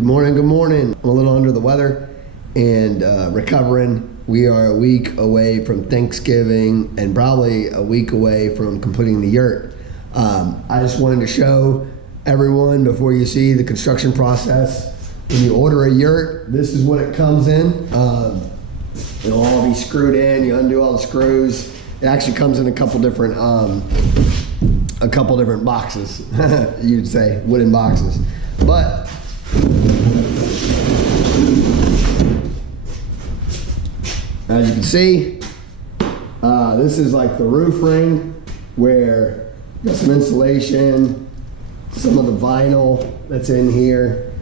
Good morning, good morning. I'm a little under the weather and recovering. We are a week away from Thanksgiving and probably a week away from completing the yurt. I just wanted to show everyone before you see the construction process. When you order a yurt, this is what it comes in. It'll all be screwed in. You undo all the screws. It actually comes in a couple different boxes. You'd say wooden boxes, but as you can see, this is like the roof ring where you got some insulation, some of the vinyl that's in here.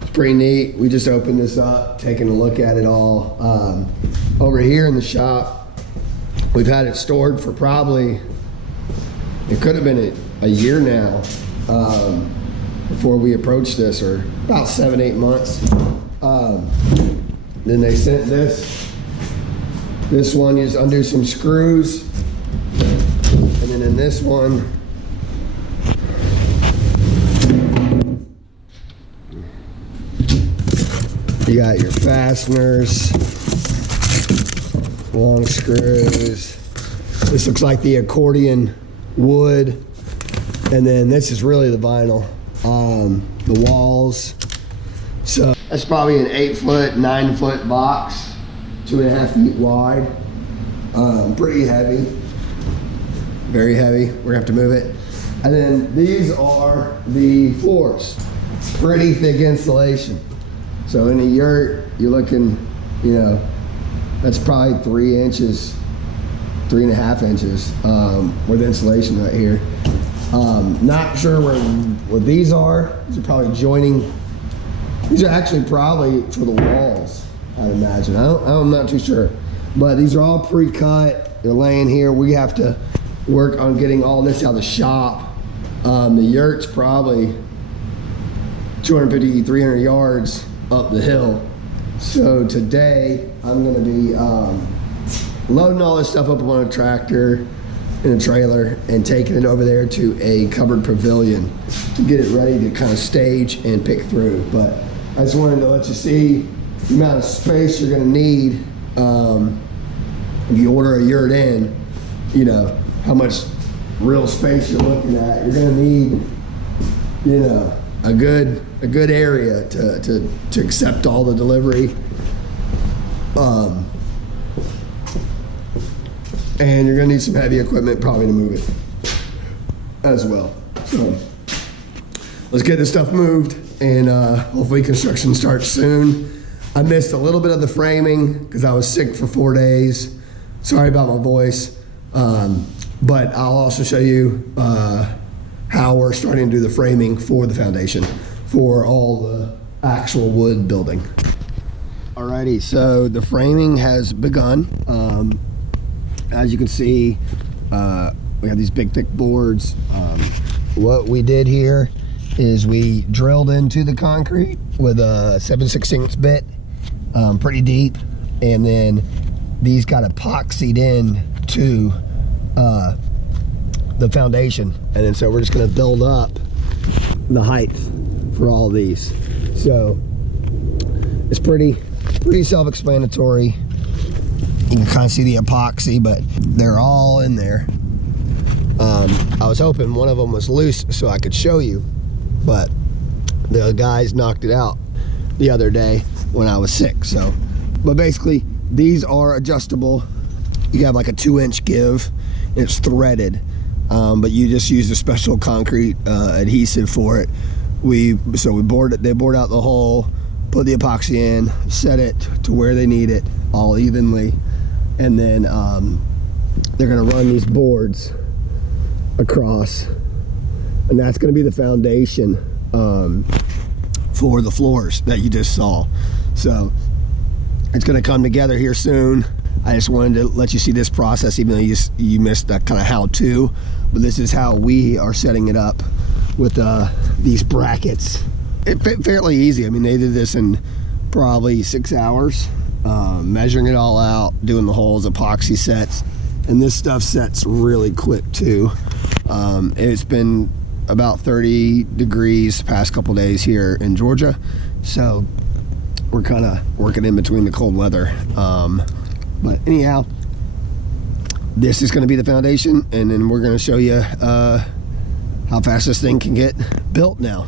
It's pretty neat. We just opened this up, taking a look at it all. Over here in the shop, we've had it stored for probably, it could have been a year now before we approached this, or about 7-8 months. Then they sent this one, you just undo some screws, and then in this one, you got your fasteners, long screws. This looks like the accordion wood, and then this is really the vinyl, the walls. So that's probably an 8-foot, 9-foot box, 2.5 feet wide. Pretty heavy, very heavy. We're gonna have to move it. And then these are the floors. Pretty thick insulation. So in a yurt, you're looking, you know, that's probably 3 inches, 3.5 inches with insulation right here. Not sure where these are. These are probably joining. These are actually probably for the walls, I'd imagine. I'm not too sure. But these are all pre-cut. They're laying here. We have to work on getting all this out of the shop. The yurt's probably 250, 300 yards up the hill. So today I'm gonna be loading all this stuff up on a tractor in a trailer and taking it over there to a covered pavilion to get it ready to kind of stage and pick through. But I just wanted to let you see the amount of space you're gonna need if you order a yurt in, you know, how much real space you're looking at. You're gonna need, you know, a good area to accept all the delivery. And you're gonna need some heavy equipment probably to move it as well. So let's get this stuff moved, and hopefully construction starts soon. I missed a little bit of the framing because I was sick for 4 days. Sorry about my voice. But I'll also show you how we're starting to do the framing for the foundation for all the actual wood building. Alrighty, so the framing has begun. As you can see, we have these big thick boards. What we did here is we drilled into the concrete with a 7/16 bit, pretty deep, and then these got epoxied in to the foundation, and then so we're just going to build up the height for all these. So it's pretty self-explanatory. You can kind of see the epoxy, but they're all in there. I was hoping one of them was loose so I could show you, but the guys knocked it out the other day when I was sick. So, but basically these are adjustable. You have like a 2-inch give. It's threaded, but you just use a special concrete adhesive for it. They bored out the hole, put the epoxy in, set it to where they need it all evenly, and then they're gonna run these boards across, and that's gonna be the foundation for the floors that you just saw. So it's gonna come together here soon. I just wanted to let you see this process, even though you missed that kind of how-to, but this is how we are setting it up with these brackets. It's fairly easy. I mean, they did this in probably 6 hours, measuring it all out, doing the holes, epoxy sets, and this stuff sets really quick too. It's been about 30 degrees the past couple days here in Georgia, So we're kind of working in between the cold weather. But anyhow, this is going to be the foundation, and then we're going to show you how fast this thing can get built now.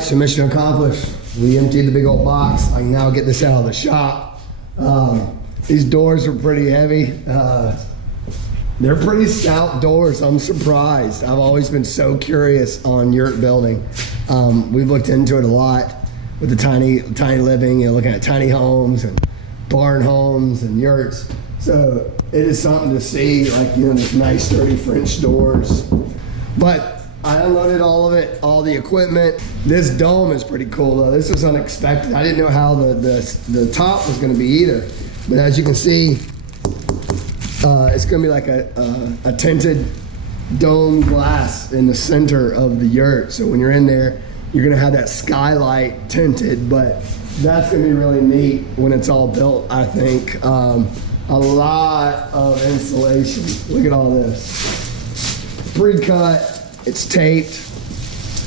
So mission accomplished. We emptied the big old box. I can now get this out of the shop. These doors are pretty heavy. They're pretty stout doors. I'm surprised. I've always been so curious on yurt building. We've looked into it a lot with the tiny living, looking at tiny homes and barn homes and yurts. So it is something to see, like, these nice sturdy French doors. But I unloaded all of it, all the equipment. This dome is pretty cool though. This was unexpected. I didn't know how the top was gonna be either. But as you can see, it's gonna be like a tinted dome glass in the center of the yurt. So when you're in there, you're gonna have that skylight tinted, but that's gonna be really neat when it's all built, I think. A lot of insulation. Look at all this. Pre-cut. It's taped.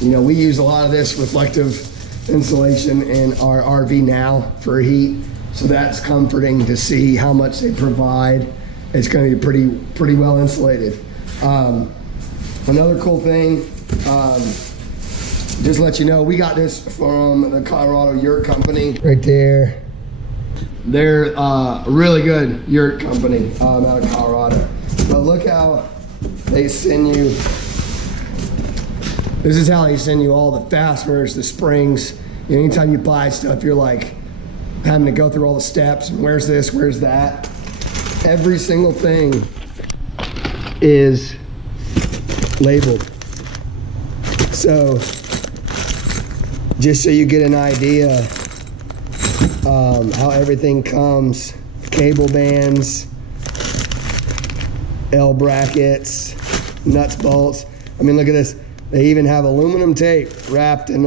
We use a lot of this reflective insulation in our RV now for heat, so that's comforting to see how much they provide. It's going to be pretty well insulated. Another cool thing, just to let you know, we got this from the Colorado Yurt Company right there. They're a really good yurt company out of Colorado. But look how they send you. This is how they send you all the fasteners, the springs. Anytime you buy stuff, you're like having to go through all the steps. And where's this? Where's that? Every single thing is labeled. So just so you get an idea how everything comes, cable bands, L brackets, nuts, bolts. I mean, look at this. They even have aluminum tape wrapped and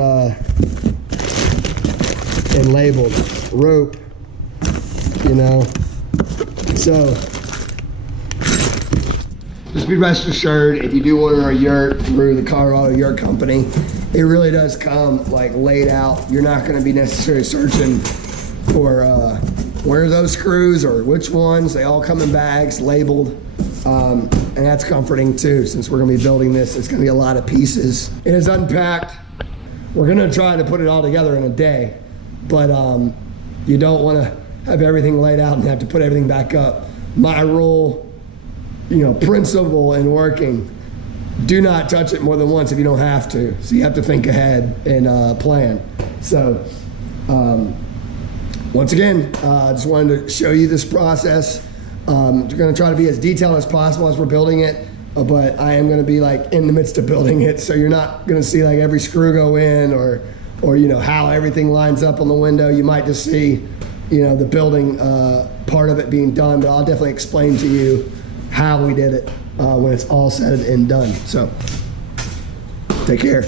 labeled rope, So just be rest assured, if you do order a yurt through the Colorado Yurt Company, it really does come like laid out. You're not going to be necessarily searching for where are those screws or which ones. They all come in bags labeled. And that's comforting too, since we're gonna be building this. It's gonna be a lot of pieces. It is unpacked. We're gonna try to put it all together in a day, but you don't wanna have everything laid out and have to put everything back up. My rule, principle in working, do not touch it more than once if you don't have to. So you have to think ahead and plan. So once again, I just wanted to show you this process. We're going to try to be as detailed as possible as we're building it, but I am going to be like in the midst of building it, so you're not going to see like every screw go in or how everything lines up on the window. You might just see the building part of it being done, but I'll definitely explain to you how we did it when it's all said and done. So take care.